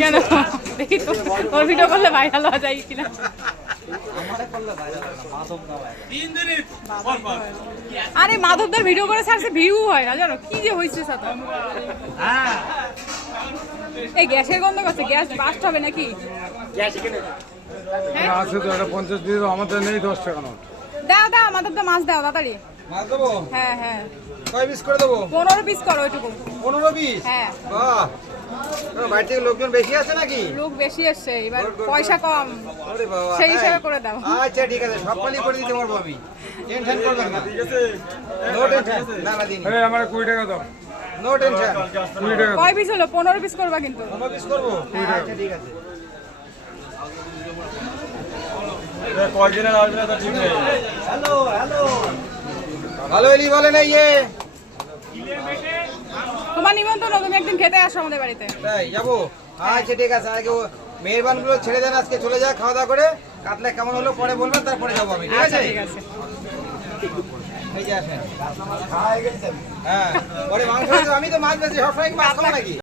কেন দেখি তো তোর ভিডিও করলে ভাইরাল হওয়া যায় কিনা। আরে মাধবদার ভিডিও করে ছাড়ছে ভিউ হয় না জানো কি যে হয়েছে সাথে। এই গ্যাসের গন্ধ করছে, গ্যাস বাস্ট হবে নাকি? আছে তো একটা 50 দিয়ে দাও, আমাদের নেই 10 টাকা নোট। দাও দাও মাধবদা মাছ দাও তাড়াতাড়ি। মাছ দেবো? হ্যাঁ হ্যাঁ কয় পিস করে দেবো? 15 পিস করো ওইটুকু। 15 পিস? হ্যাঁ। বাহ, বাইরে থেকে লোকজন বেশি আছে নাকি? লোক বেশি আসছে এবার, পয়সা কম, আরে বাবা, সেই হিসাবে তাই? করে দাও। আচ্ছা ঠিক আছে, সব পালি করে দিতে পারবো আমি, টেনশন করবেন না। ঠিক আছে, নো টেনশন। না না দিন, আরে আমার 20 টাকা দাও। No tension. 20 টাকা। কয় পিস হলো? 15 পিস করবা কিন্তু। 15 পিস করবো? আচ্ছা ঠিক আছে। কয়দিনের আসবে না তো ঠিক নেই। হ্যালো হ্যালো, ভালো এলি বলেন ইয়ে। তোমার নিমন্ত্রণ, তুমি একদিন খেতে আসো আমাদের বাড়িতে। তাই যাবো? আচ্ছা ঠিক আছে, আগে মেহরবানগুলো ছেড়ে দেন, আজকে চলে যা, খাওয়া দাওয়া করে কাতলা কেমন হলো পরে বলবেন, তারপরে যাবো আমি। ঠিক আচ্ছা আছে? ঠিক আছে। এই যে আসেন। হ্যাঁ, পরে মাংস, আমি তো মাছ বেশি সবসময় মাছ খাবো নাকি?